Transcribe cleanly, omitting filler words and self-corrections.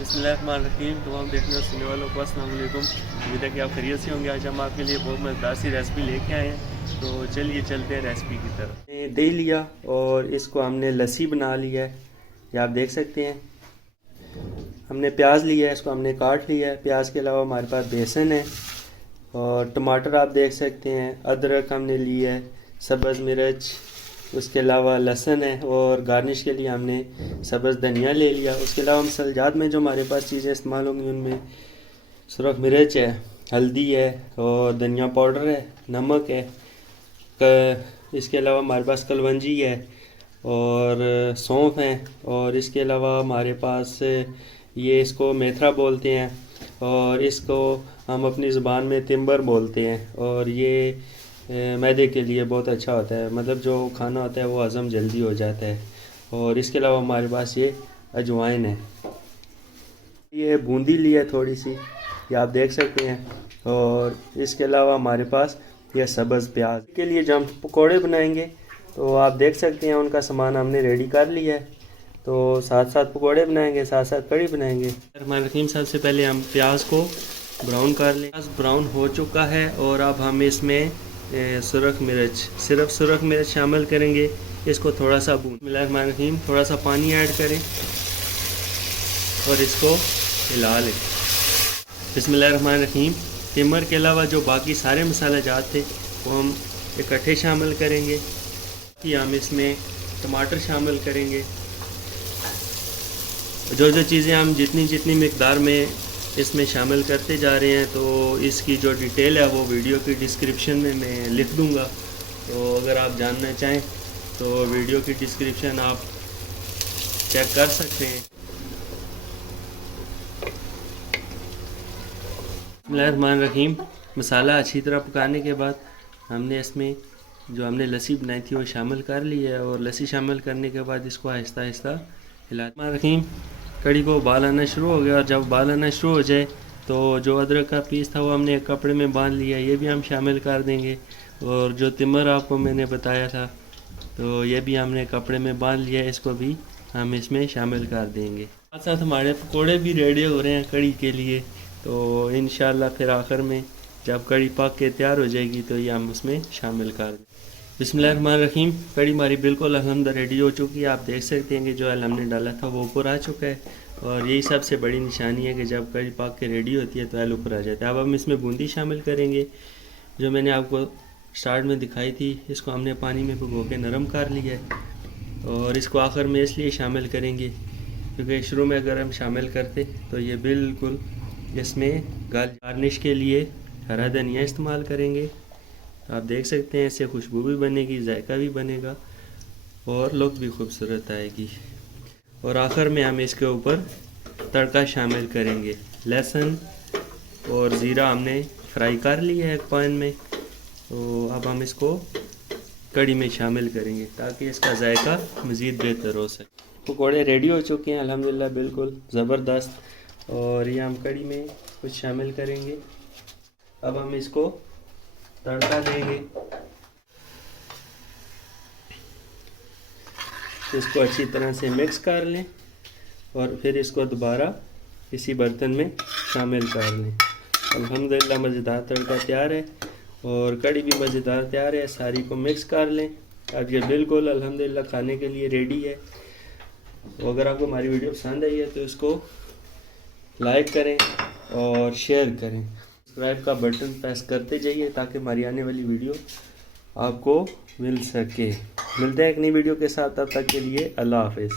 बिस्मिल्लाहिर्रहमानिर्रहीम। तमाम देखने और सुनने वालों को अस्सलाम वालेकुम। उम्मीद है कि आप खैरियत से होंगे। आज हम आपके लिए बहुत मज़ेदार सी रेसिपी लेके आए हैं, तो चलिए चलते हैं रेसिपी की तरफ। दही लिया और इसको हमने लस्सी बना लिया है, ये आप देख सकते हैं। हमने प्याज लिया है, इसको हमने काट लिया है। प्याज के अलावा हमारे पास बेसन है और टमाटर आप देख सकते हैं। अदरक हमने लिया है, सब्ज़ मिर्च, उसके अलावा लहसुन है और गार्निश के लिए हमने सब्ज़ धनिया ले लिया। उसके अलावा मसालेजात में जो हमारे पास चीज़ें इस्तेमाल होंगी उनमें सुरख मिर्च है, हल्दी है और धनिया पाउडर है, नमक है। इसके अलावा हमारे पास कलवंजी है और सौंफ है और इसके अलावा हमारे पास ये इसको मेथरा बोलते हैं और इसको हम अपनी ज़ुबान में तिम्बर बोलते हैं। और ये मैदे के लिए बहुत अच्छा होता है, मतलब जो खाना होता है वो हज़म जल्दी हो जाता है। और इसके अलावा हमारे पास ये अजवाइन है। ये बूंदी ली है थोड़ी सी, ये आप देख सकते हैं। और इसके अलावा हमारे पास ये सब्ज़ प्याज के लिए जो हम पकौड़े बनाएंगे तो आप देख सकते हैं उनका सामान हमने रेडी कर लिया है। तो साथ साथ पकौड़े बनाएंगे, साथ साथ कड़ी बनाएंगे। हमारे रहीम, सबसे पहले हम प्याज को ब्राउन कर लें। प्याज ब्राउन हो चुका है और अब हम इसमें सुरख मिर्च, सिर्फ सुरख मिर्च शामिल करेंगे। इसको थोड़ा सा बिस्मिल्लाहिर्रहमानिर्रहीम, थोड़ा सा पानी ऐड करें और इसको हिला लें। बिस्मिल्लाहिर्रहमानिर्रहीम। तिमर के अलावा जो बाकी सारे मसाले जात थे वो हम इकट्ठे शामिल करेंगे। कि हम इसमें टमाटर शामिल करेंगे। जो जो चीज़ें हम जितनी जितनी मिकदार में इसमें शामिल करते जा रहे हैं तो इसकी जो डिटेल है वो वीडियो की डिस्क्रिप्शन में मैं लिख दूंगा। तो अगर आप जानना चाहें तो वीडियो की डिस्क्रिप्शन आप चेक कर सकते हैं। बिस्मिल्लाहिर्रहमानिर्रहीम। मसाला अच्छी तरह पकाने के बाद हमने इसमें जो हमने लस्सी बनाई थी वो शामिल कर ली है और लस्सी शामिल करने के बाद इसको आहिस्ता आहिस्ता हिला। कड़ी को उबाल आना शुरू हो गया और जब उबाल आना शुरू हो जाए तो जो अदरक का पीस था वो हमने एक कपड़े में बांध लिया, ये भी हम शामिल कर देंगे। और जो तिमर आपको मैंने बताया था तो ये भी हमने कपड़े में बांध लिया, इसको भी हम इसमें शामिल कर देंगे। साथ साथ हमारे पकोड़े भी रेडी हो रहे हैं कड़ी के लिए। तो इंशाल्लाह फिर आखिर में जब कड़ी पक के तैयार हो जाएगी तो ये हम उसमें शामिल कर दें। बिस्मिल्लाहिर्रहमानिर्रहीम। कड़ी हमारी बिल्कुल अल्हम्दुलिल्लाह रेडी हो चुकी है। आप देख सकते हैं कि जो ऑयल हमने डाला था वो ऊपर आ चुका है और यही सबसे बड़ी निशानी है कि जब कड़ी पक के रेडी होती है तो ऑयल ऊपर आ जाता है। अब हम इसमें बूंदी शामिल करेंगे जो मैंने आपको स्टार्ट में दिखाई थी। इसको हमने पानी में भिगो के नरम कर लिया है और इसको आखिर में इसलिए शामिल करेंगे क्योंकि शुरू में अगर हम शामिल करते तो ये बिल्कुल इसमें गार्निश के लिए हरा धनिया इस्तेमाल करेंगे। आप देख सकते हैं इससे खुशबू भी बनेगी, जायका भी बनेगा और लुक भी खूबसूरत आएगी। और आखिर में हम इसके ऊपर तड़का शामिल करेंगे। लहसुन और ज़ीरा हमने फ्राई कर लिया है एक पैन में, तो अब हम इसको कड़ी में शामिल करेंगे ताकि इसका जायका मज़ीद बेहतर हो सके। पकौड़े रेडी हो चुके हैं अल्हम्दुलिल्लाह, बिल्कुल ज़बरदस्त। और ये हम कड़ी में कुछ शामिल करेंगे। अब हम इसको तड़का देंगे। इसको अच्छी तरह से मिक्स कर लें और फिर इसको दोबारा इसी बर्तन में शामिल कर लें। अल्हम्दुलिल्लाह मज़ेदार तड़का तैयार है और कड़ी भी मज़ेदार तैयार है। सारी को मिक्स कर लें। अब ये बिल्कुल अल्हम्दुलिल्लाह खाने के लिए रेडी है। तो अगर आपको हमारी वीडियो पसंद आई है तो इसको लाइक करें और शेयर करें। सब्सक्राइब का बटन प्रेस करते जाइए ताकि हमारी आने वाली वीडियो आपको मिल सके। मिलते हैं एक नई वीडियो के साथ, तब तक के लिए अल्लाह हाफ़िज़।